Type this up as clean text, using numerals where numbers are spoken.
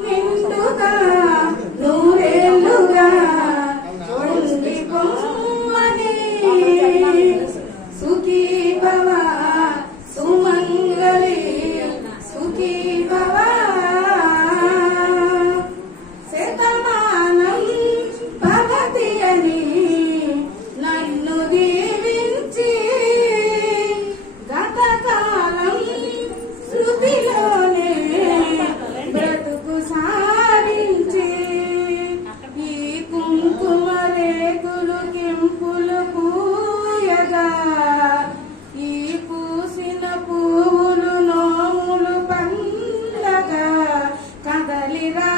నిండుగా నూరేళ్లుగా ఉండి పొమ్మని సుఖీ భవ సుమంగళి సుఖీ భవ శతమానం భవతి అని నన్ను దీవించి గతకాలం శృతిలోనే బ్రతుకు సారించి ఈ కుంకుమ రేకులు కెంపులు పూయగా ఈ పూసిన పువ్వులు నోములు పండగా కదలి రా